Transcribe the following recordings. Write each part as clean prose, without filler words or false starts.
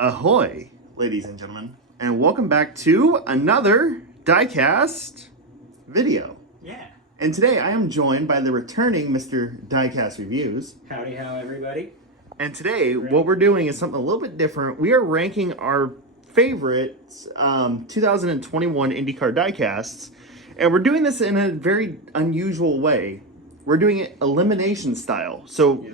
Ahoy, ladies and gentlemen, and welcome back to another diecast video. Yeah. And today I am joined by the returning Mr. Diecast Reviews. Howdy how, everybody. And today what we're doing is something a little bit different. We are ranking our favorite 2021 IndyCar diecasts, and we're doing this in a very unusual way. We're doing it elimination style. So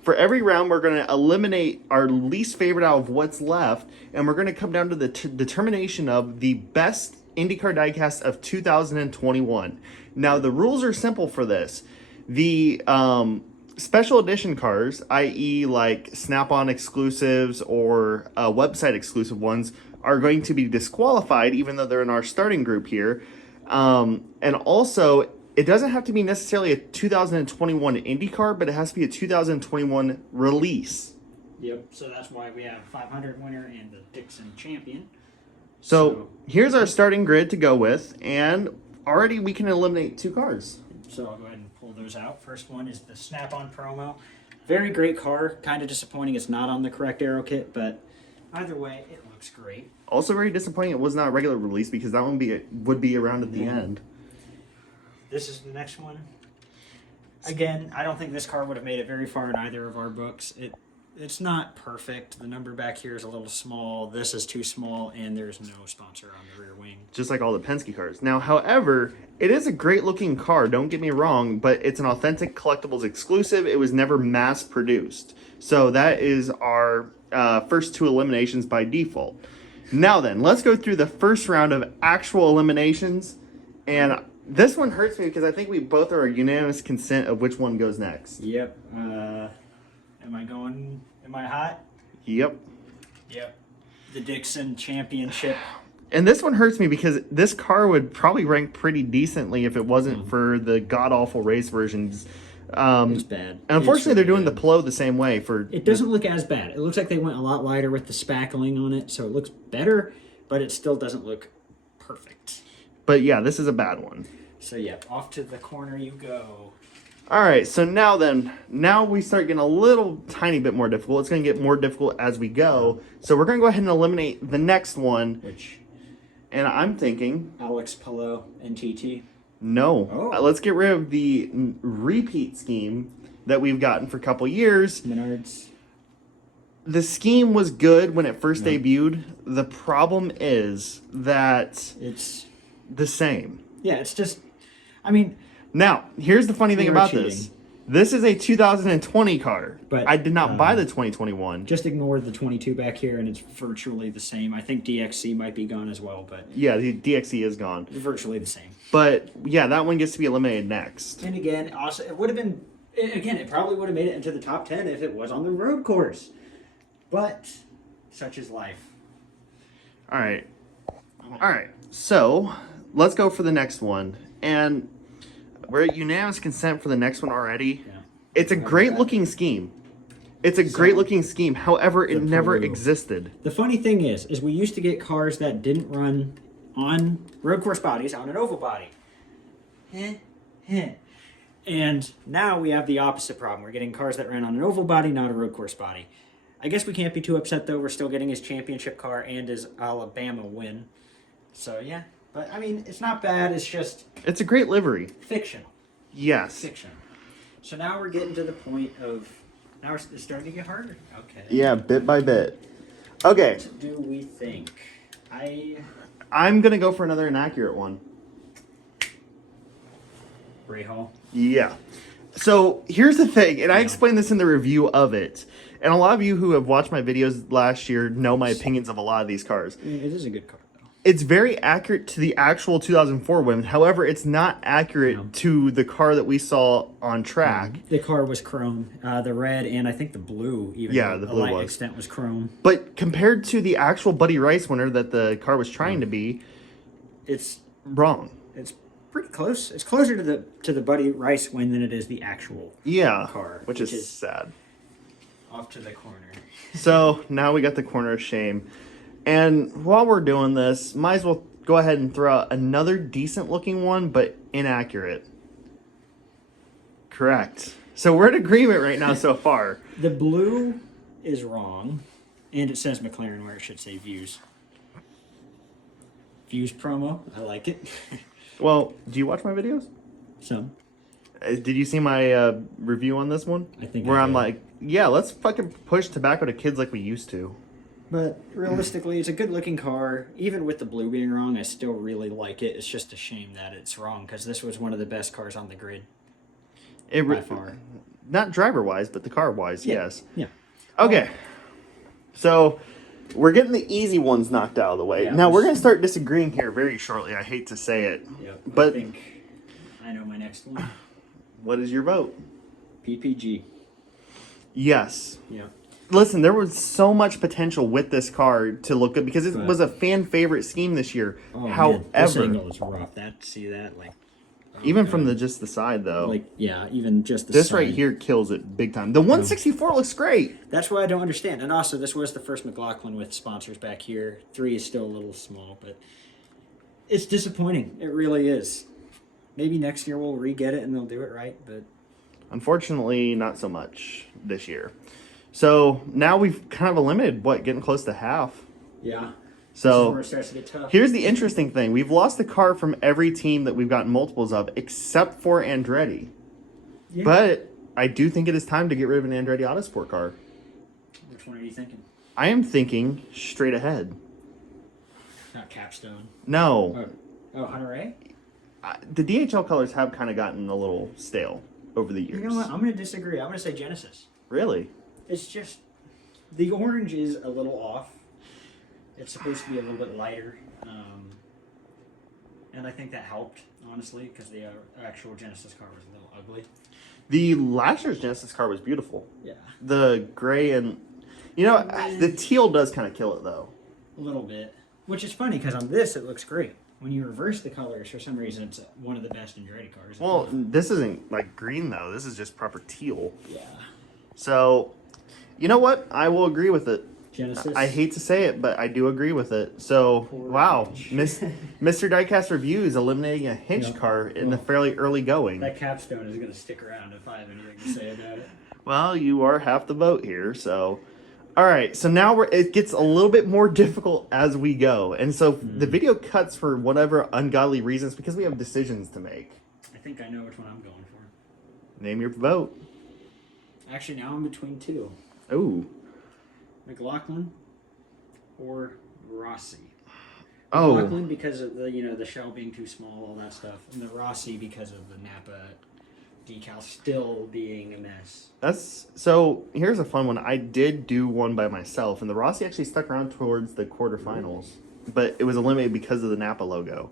for every round, we're going to eliminate our least favorite out of what's left, and we're going to come down to the determination of the best IndyCar diecast of 2021. Now, the rules are simple for this. The special edition cars, i.e. like Snap-on exclusives or website exclusive ones, are going to be disqualified, even though they're in our starting group here. And also, it doesn't have to be necessarily a 2021 IndyCar, but it has to be a 2021 release. Yep, so that's why we have 500 winner and the Dixon champion. So here's our starting grid to go with, and already we can eliminate two cars. So I'll go ahead and pull those out. First one is the Snap-on promo. Very great car. Kind of disappointing it's not on the correct aero kit, but either way, it looks great. Also very disappointing it was not a regular release, because that one would be around at the end. This is the next one. Again, I don't think this car would have made it very far in either of our books. It's not perfect. The number back here is a little small. This is too small, and there's no sponsor on the rear wing. Just like all the Penske cars. Now, however, it is a great looking car, don't get me wrong, but it's an authentic collectibles exclusive. It was never mass produced. So that is our first two eliminations by default. Now then, let's go through the first round of actual eliminations. And this one hurts me because I think we both are a unanimous consent of which one goes next. Yep. Am I hot? Yep. Yep. The Dixon Championship. And this one hurts me because this car would probably rank pretty decently if it wasn't for the god-awful race versions. It's bad. And unfortunately, they're doing the Plo the same way. It doesn't look as bad. It looks like they went a lot lighter with the spackling on it, so it looks better, but it still doesn't look perfect. But yeah, this is a bad one. So yeah, off to the corner you go. All right, so now we start getting a little tiny bit more difficult. It's going to get more difficult as we go. So we're going to go ahead and eliminate the next one. And I'm thinking Alex Palou NTT. No. Oh. Let's get rid of the repeat scheme that we've gotten for a couple years. Menards. The scheme was good when it first debuted. The problem is that it's the same. Yeah, it's just, I mean. Now, here's the funny thing about this. This is a 2020 car, but I did not buy the 2021. Just ignore the 22 back here, and it's virtually the same. I think DXC might be gone as well, but yeah, the DXC is gone. Virtually the same. But yeah, that one gets to be eliminated next. And again, also, it would have been, again, it probably would have made it into the top 10 if it was on the road course. But such is life. All right. So let's go for the next one. And we're at unanimous consent for the next one already. Yeah. It's a great looking scheme. However, it never existed. The funny thing is we used to get cars that didn't run on road course bodies, on an oval body. And now we have the opposite problem. We're getting cars that ran on an oval body, not a road course body. I guess we can't be too upset, though. We're still getting his championship car and his Alabama win. So, yeah. But, I mean, it's not bad. It's just... It's a great livery. Fictional. Yes. Fiction. So now we're getting to the point of... Now it's starting to get harder. Okay. Yeah, bit by bit. Okay. What do we think? I'm going to go for another inaccurate one. Ray Hall? Yeah. So here's the thing, and I explained this in the review of it. And a lot of you who have watched my videos last year know my opinions of a lot of these cars. It is a good car, though. It's very accurate to the actual 2004 win. However, it's not accurate to the car that we saw on track. The car was chrome. The red and I think the blue, even the blue light extent was chrome. But compared to the actual Buddy Rice winner that the car was trying to be, it's wrong. It's pretty close. It's closer to the Buddy Rice win than it is the actual car. Which is sad. Off to the corner. So now we got the corner of shame. And while we're doing this, might as well go ahead and throw out another decent looking one, but inaccurate. Correct. So we're in agreement right now so far. The blue is wrong. And it says McLaren where it should say Views. Views promo. I like it. Well, do you watch my videos? So, Did you see my review on this one? I think where I I'm did. like, yeah, let's fucking push tobacco to kids like we used to. But realistically, it's a good looking car. Even with the blue being wrong, I still really like it. It's just a shame that it's wrong because this was one of the best cars on the grid by far. Not driver wise, but the car wise, yes. Yeah. Okay. So we're getting the easy ones knocked out of the way. Yeah, Now we're going to start disagreeing here very shortly. I hate to say it. Yep. But I think I know my next one. what is your vote? PPG. Yes. Yeah. Listen, there was so much potential with this car to look good because it was a fan favorite scheme this year. Oh, However, man, this angle is rough. See that? Like, oh, even God. from just the side though. Like, yeah, even just the this side. right here kills it big time. The 164 looks great. That's what I don't understand. And also, this was the first McLaughlin with sponsors back here. 3 is still a little small, but it's disappointing. It really is. Maybe next year we'll re-get it and they'll do it right, but Unfortunately, not so much this year. So now we've kind of eliminated getting close to half. yeah. So This is where it starts to get tough. here's the interesting thing: we've lost a car from every team that we've gotten multiples of, except for Andretti. Yeah. But I do think it is time to get rid of an Andretti Autosport car. Which one are you thinking? I am thinking straight ahead. Not Capstone. No, Oh, Hunter A? the DHL colors have kind of gotten a little stale over the years. You know what? I'm going to disagree. I'm going to say Genesis. Really? It's just the orange is a little off. It's supposed to be a little bit lighter, and I think that helped honestly because the actual Genesis car was a little ugly. The last year's Genesis car was beautiful. Yeah, The gray and the teal does kind of kill it though. a little bit, which is funny because on this it looks great. When you reverse the colors, for some reason, it's one of the best Andretti cars. Well, this isn't like green though. This is just proper teal. Yeah, So, you know what? I will agree with it. Genesis. I hate to say it, but I do agree with it. So, Poor wow, Hinch. Mr. Diecast Reviews eliminating a Hinch Yeah. car in the fairly early going. That capstone is going to stick around if I have anything to say about it. Well, you are half the vote here, so. All right, so now it gets a little bit more difficult as we go. And so the video cuts for whatever ungodly reasons because we have decisions to make. I think I know which one I'm going for. Name your vote. Actually, now I'm between two. Ooh. McLaughlin or Rossi. Oh. McLaughlin because of the shell being too small, all that stuff, and the Rossi because of the Napa decal still being a mess. So here's a fun one. I did do one by myself, and the Rossi actually stuck around towards the quarterfinals, but it was eliminated because of the Napa logo.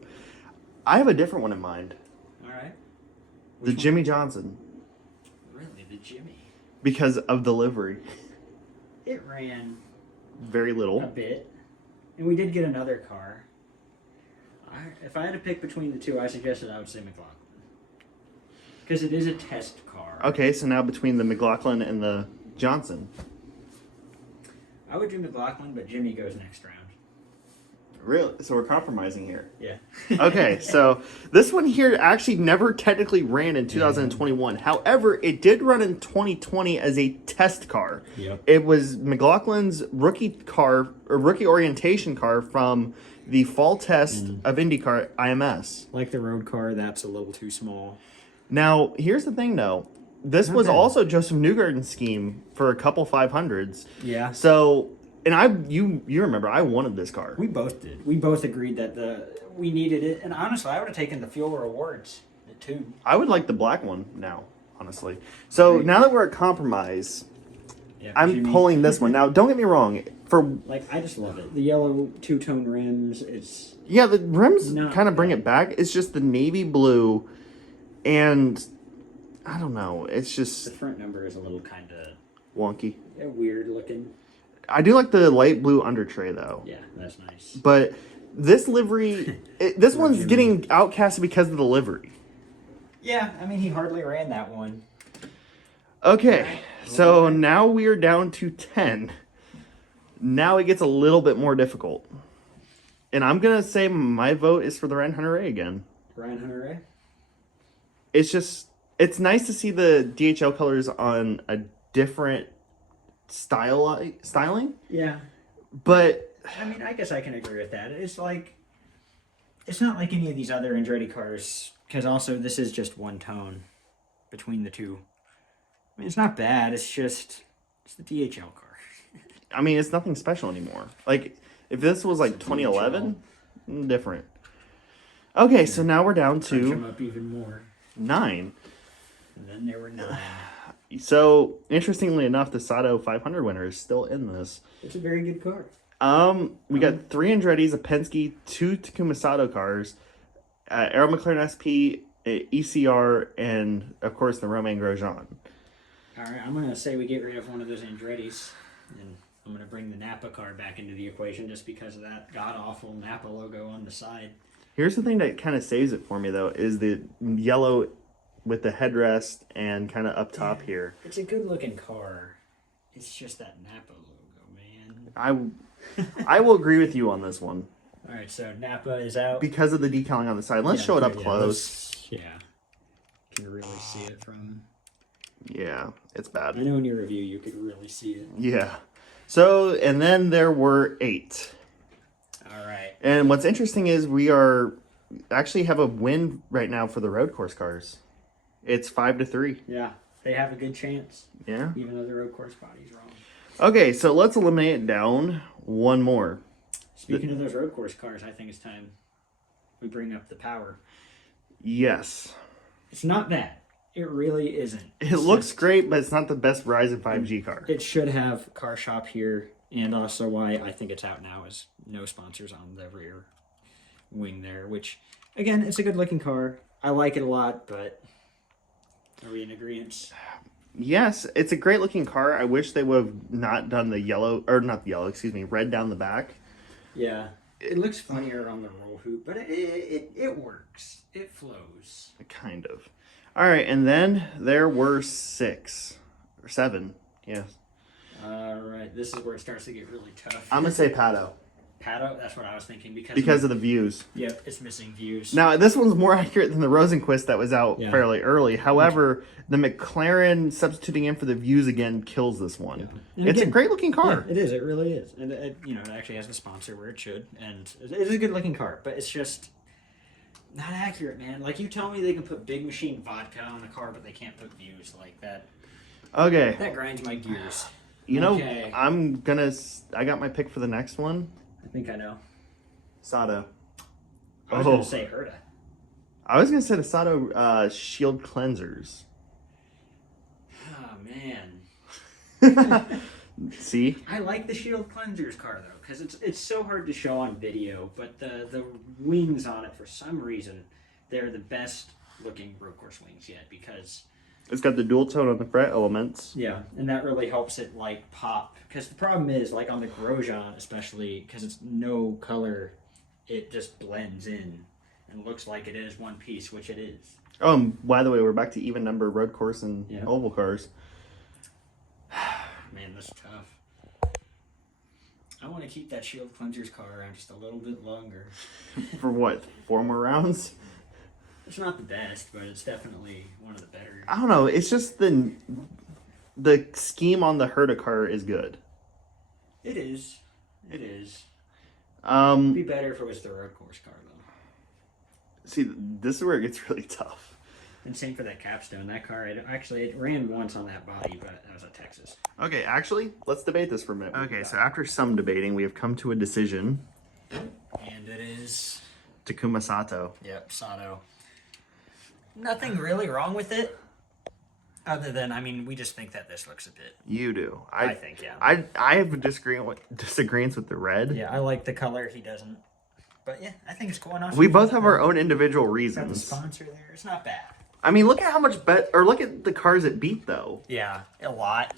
I have a different one in mind. All right. The Jimmy Johnson, Really, the Jimmy. because of the livery. It ran Very a little. bit, and we did get another car. If I had to pick between the two, I suggested I would say McLaughlin. Because it is a test car. Okay, so now between the McLaughlin and the Johnson. I would do McLaughlin, but Jimmy goes next round. Really? So we're compromising here. Yeah. Okay, so this one here actually never technically ran in 2021. However, it did run in 2020 as a test car. Yep. It was McLaughlin's rookie car, or rookie orientation car from the fall test of Indycar IMS. Like the road car, that's a little too small. Now, here's the thing though. This was bad. also Joseph Newgarden's scheme for a couple 500s. Yeah. So, and you remember, I wanted this car. We both did. We both agreed that we needed it. And honestly, I would have taken the Fuel Rewards, the two. I would like the black one now, honestly. So now that we're at compromise, Yeah, I'm Jimmy. pulling this one. Now, don't get me wrong. I just love it. The yellow two-tone rims, The rims Not kind of bring bad. it back. It's just the navy blue, and I don't know. It's the just front number is a little kind of wonky. weird looking. I do like the light blue under tray though. Yeah, that's nice. But this livery, this one's Jimmy. getting outcasted because of the livery. Yeah, I mean, he hardly ran that one. Okay, so now we are down to 10. Now it gets a little bit more difficult. And I'm going to say my vote is for the Ryan Hunter A again. Ryan Hunter A? It's nice to see the DHL colors on a different styling. Yeah. But I mean, I guess I can agree with that. It's like, it's not like any of these other Andretti cars, because also this is just one tone between the two. I mean, it's not bad. It's just, it's the DHL car. I mean, it's nothing special anymore. Like, if this was like It's a 2011, different. Okay, so now we're down Crunch them to up even more. 9. And then there were 9. So, interestingly enough, the Sato 500 winner is still in this. It's a very good car. We got 3 Andretti's, a Penske, 2 Takuma Sato cars, Aero McLaren SP, ECR, and of course the Romain Grosjean. All right, I'm going to say we get rid of one of those Andretti's, and I'm going to bring the Napa car back into the equation just because of that god-awful Napa logo on the side. Here's the thing that kind of saves it for me, though, is the yellow with the headrest and kind of up top here. It's a good-looking car. It's just that Napa logo, man. I will agree with you on this one. All right, so Napa is out. Because of the decaling on the side. Let's show it up close. Yeah. You can really see it from... Yeah, it's I bad. know in your review you could really see it. Yeah. So, and then there were 8. All right. And what's interesting is we are actually have a win right now for the road course cars. It's 5-3. Yeah, they have a good chance. Yeah. Even though the road course body's wrong. Okay, so let's eliminate it down one more. Speaking of those road course cars, I think it's time we bring up the power. Yes. It's not bad. It really isn't. It looks great, but it's not the best Verizon 5G car. It should have car shop here, and also why I think it's out now is no sponsors on the rear wing there, which, again, it's a good-looking car. I like it a lot, but are we in agreement? Yes, it's a great looking car. I wish they would have not done the yellow, or not the yellow, excuse me, red down the back. Yeah. It looks funnier on the roll hoop, but it works. It flows. Kind of. All right, and then there were 6 or 7. Yes. All right, this is where it starts to get really tough. I'm gonna say Pato Pato, that's what I was thinking because of the views. Yep, it's missing views. Now this one's more accurate than the Rosenquist that was out Yeah. fairly early. However, the McLaren substituting in for the views again kills this one. And It's a again, great looking car. Yeah, it is. It really is, and it actually has the sponsor where it should, and it's a good looking car. But it's just not accurate, man. Like you tell me they can put Big Machine vodka on the car, but they can't put views like that. Okay. That grinds my gears. You know, Okay. I got my pick for the next one. I think I know. Sato. I was going to say Herta. I was gonna say the Sato Shield Cleansers. Oh man. See? I like the Shield Cleansers car though, because it's so hard to show on video. But the wings on it, for some reason, they're the best looking road course wings yet. Because It's got the dual tone on the fret elements. yeah, and that really helps it like pop. Because the problem is like on the Grosjean, especially because it's no color, it just blends in and looks like it is one piece, which it is. Oh, and by the way, we're back to even number road course and Yeah. oval cars. Man, that's tough. I want to keep that Shield Cleansers car around just a little bit longer. For what? 4 more rounds? It's not the best, but it's definitely one of the better. I don't know. It's just the scheme on the Herta car is good. It is. It is. Um, It'd be better if it was the road course car, though. See, this is where it gets really tough. And same for that capstone. That car, it ran once on that body, but that was at Texas. Okay, actually, let's debate this for a minute. Okay, so after some debating, we have come to a decision. And it is... Takuma Sato. Yep, Sato. Nothing really wrong with it. Other than, I mean, we just think that this looks a bit... You do. I think, yeah. I have disagreements with the red. Yeah, I like the color. He doesn't. But yeah, I think it's cool enough. We both have our own individual Got the reasons. sponsor there. It's not bad. I mean, look at how much or look at the cars it beat, though. Yeah, a lot.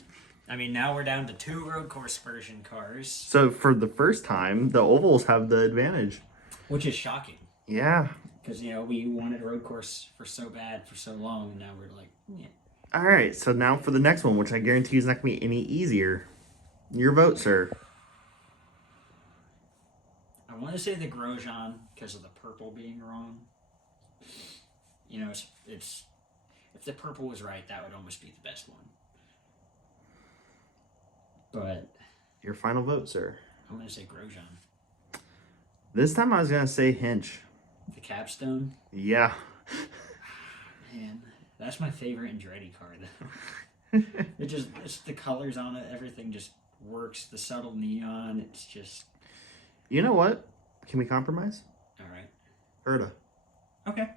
I mean, now we're down to 2 road course version cars. So for the first time, the ovals have the advantage. Which is shocking. Yeah. Because, we wanted road course for so bad for so long, and now we're like, yeah. All right, so now for the next one, which I guarantee is not going to be any easier. Your vote, sir. I want to say the Grosjean because of the purple being wrong. It's if the purple was right, that would almost be the best one. but Your final vote, sir. I'm going to say Grosjean. This time I was going to say Hinch. The capstone. Yeah. Man, that's my favorite Andretti car, though. It's the colors on it. Everything just works. The subtle neon. It's just. You know what? Can we compromise? All right. Herta. Okay.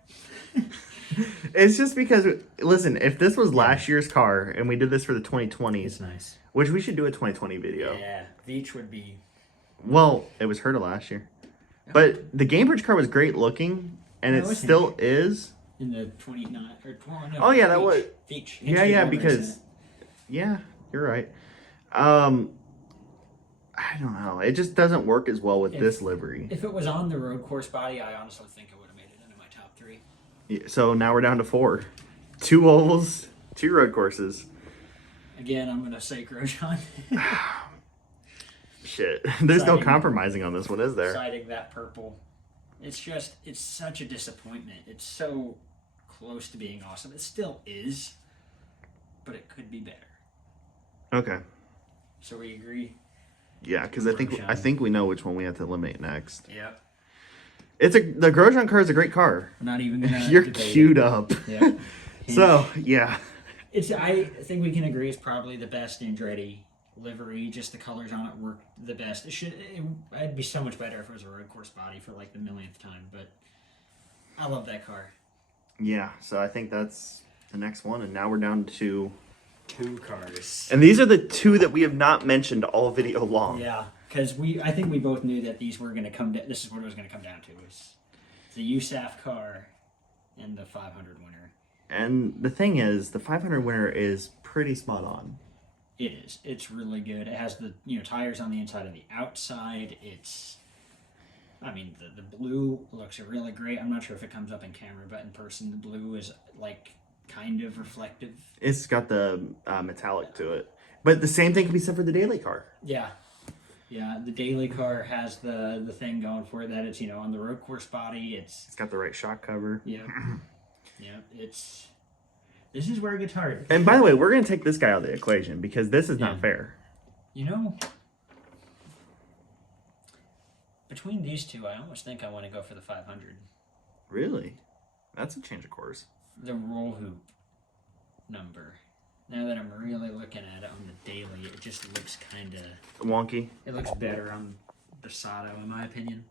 It's just because, listen, if this was last year's car and we did this for the 2020s, It's nice. which we should do a 2020 video. Yeah, Veach would be. Well, it was Herta last year. But the Gamebridge car was great looking, and it still is. In the 29 or 20. No, Oh yeah, that was. Veach. Yeah, because. Yeah, you're right. I don't know. It just doesn't work as well with this livery. If it was on the road course body, I honestly think it would have made it into my top 3. Yeah, so now we're down to 4. 2 ovals, 2 road courses. Again, I'm going to say Grosjean. Shit. There's no compromising on this one, is there? Citing that purple. It's such a disappointment. It's so close to being awesome. It still is, but it could be better. Okay. So we agree? Yeah, because I think we know which one we have to eliminate next. Yep. The Grosjean car is a great car. We're not even gonna. You're queued up. Yeah. So yeah. I think we can agree it's probably the best Andretti livery. Just the colors on it work the best. It'd be so much better if it was a road course body for like the millionth time. But I love that car. Yeah. So I think that's the next one, and now we're down to 2 cars. And these are the 2 that we have not mentioned all video long. Yeah, because I think we both knew that these were going to come. This is what it was going to come down to: is the USAF car and the 500 winner. And the thing is, the 500 winner is pretty spot on. It is. It's really good. It has the tires on the inside and the outside. The blue looks really great. I'm not sure if it comes up in camera, but in person, the blue is like kind of reflective. It's got the metallic to it. But the same thing can be said for the daily car. Yeah. Yeah, the daily car has the thing going for it that it's, on the road course body. It's got the right shock cover. Yeah. Yeah, this is where it gets hard. And by the way, we're going to take this guy out of the equation because this is not fair. Between these 2, I almost think I want to go for the 500. Really? That's a change of course. The roll hoop number. Now that I'm really looking at it on the daily, it just looks kind of wonky. It looks better on the Sato, in my opinion.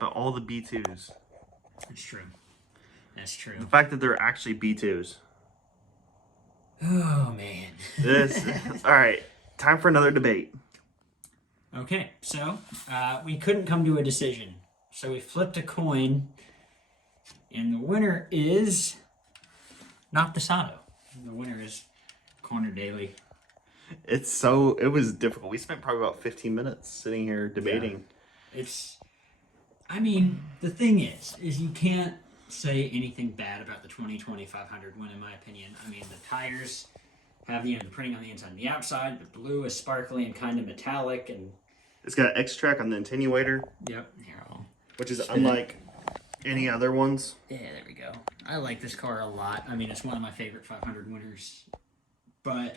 But all the B2s. That's true. That's true. The fact that they're actually B2s. Oh, man. All right. Time for another debate. Okay, so we couldn't come to a decision. So we flipped a coin, and the winner is not the Sato. The winner is Corner Daily. It was difficult. We spent probably about 15 minutes sitting here debating. Yeah. The thing is you can't say anything bad about the 2020 500 win, in my opinion. The tires have the printing on the inside and the outside. The blue is sparkly and kind of metallic, and it's got X-Track on the attenuator. Yep. Here, which is unlike any other ones. Yeah, there we go. I like this car a lot. It's one of my favorite 500 winners. But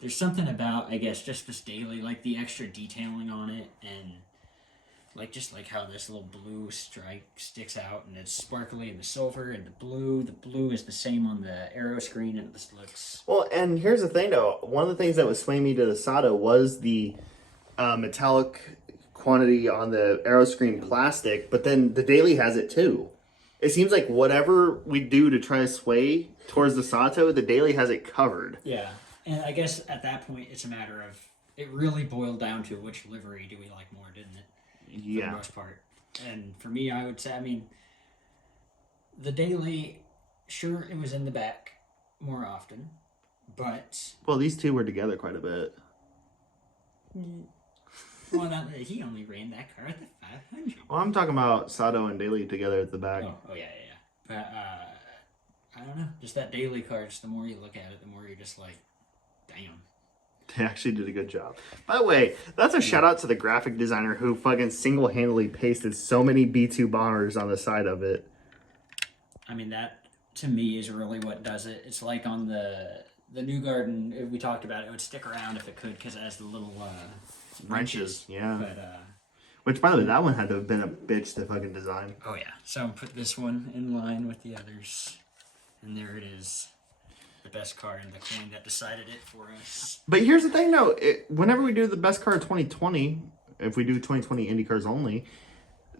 there's something about, I guess, just this daily, like the extra detailing on it, and just how this little blue stripe sticks out, and it's sparkly, and the silver and the blue. The blue is the same on the aero screen, and this looks... Well, and here's the thing, though. One of the things that was swaying me to the Sato was the metallic quantity on the aero screen plastic, but then the daily has it too. It seems like whatever we do to try to sway towards the Sato, the daily has it covered. Yeah, and I guess at that point it's a matter of, it really boiled down to which livery do we like more, didn't it? Yeah. For the most part. And for me, I would say, the daily, sure, it was in the back more often, but... Well, these 2 were together quite a bit. Well, he only ran that car at the 500. Well, I'm talking about Sato and daily together at the back. Oh yeah. But, I don't know. Just that daily car, just the more you look at it, the more you're just like, damn. They actually did a good job. By the way, that's a shout out to the graphic designer who fucking single-handedly pasted so many B2 bombers on the side of it. That, to me, is really what does it. It's like on The New Garden, we talked about it would stick around if it could because it has the little Wrenches, yeah. But Which, by the way, that one had to have been a bitch to fucking design. oh yeah, so put this one in line with the others, and there it is, the best car in the coin that decided it for us. But here's the thing, though. Whenever we do the best car of 2020, if we do 2020 Indy cars only,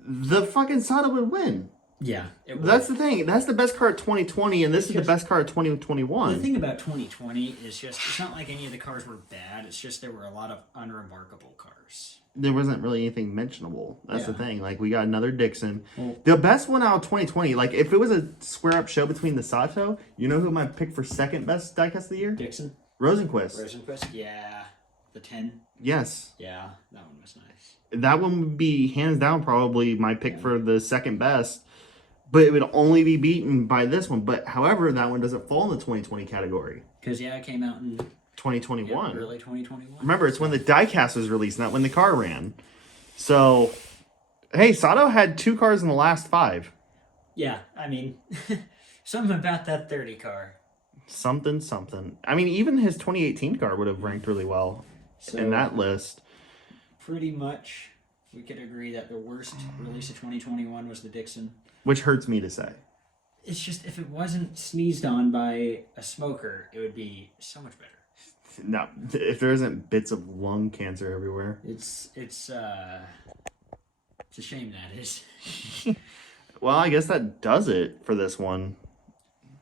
the fucking Sato would win. Yeah, it would. That's the thing. That's the best car of 2020, and this is the best car of The 2021. thing about 2020 is just, it's not like any of the cars were bad, it's just there were a lot of unremarkable cars. There wasn't really anything mentionable. That's the Yeah. thing. Like, we got another Dixon. Well- The best one out of 2020, like, if it was a square-up show between the Sato, you know who my pick for second best diecast of the year? Dixon? Rosenquist. Rosenquist? Yeah. The 10? Yes. Yeah, that one was nice. That one would be hands down probably my pick for the second best, but it would only be beaten by this one. But however, that one doesn't fall in the 2020 category. Because, yeah, it came out in 2021. early 2021. Remember, it's when the diecast was released, not when the car ran. So, hey, Sato had 2 cars in the last 5. Yeah, I mean, something about that 30 car. Something. I mean, even his 2018 car would have ranked really well in that list. Pretty much, we could agree that the worst release of 2021 was the Dixon. Which hurts me to say. It's just, if it wasn't sneezed on by a smoker, it would be so much better. No, if there isn't bits of lung cancer everywhere. It's a shame that is. Well, I guess that does it for this one.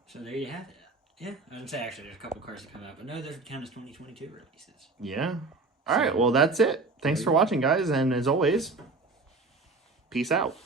So there you have it. Yeah, I would say actually there's a couple cars that come out, but no, those count as 2022 releases. Yeah. All right, well, that's it. Thanks for watching, guys, and as always, peace out.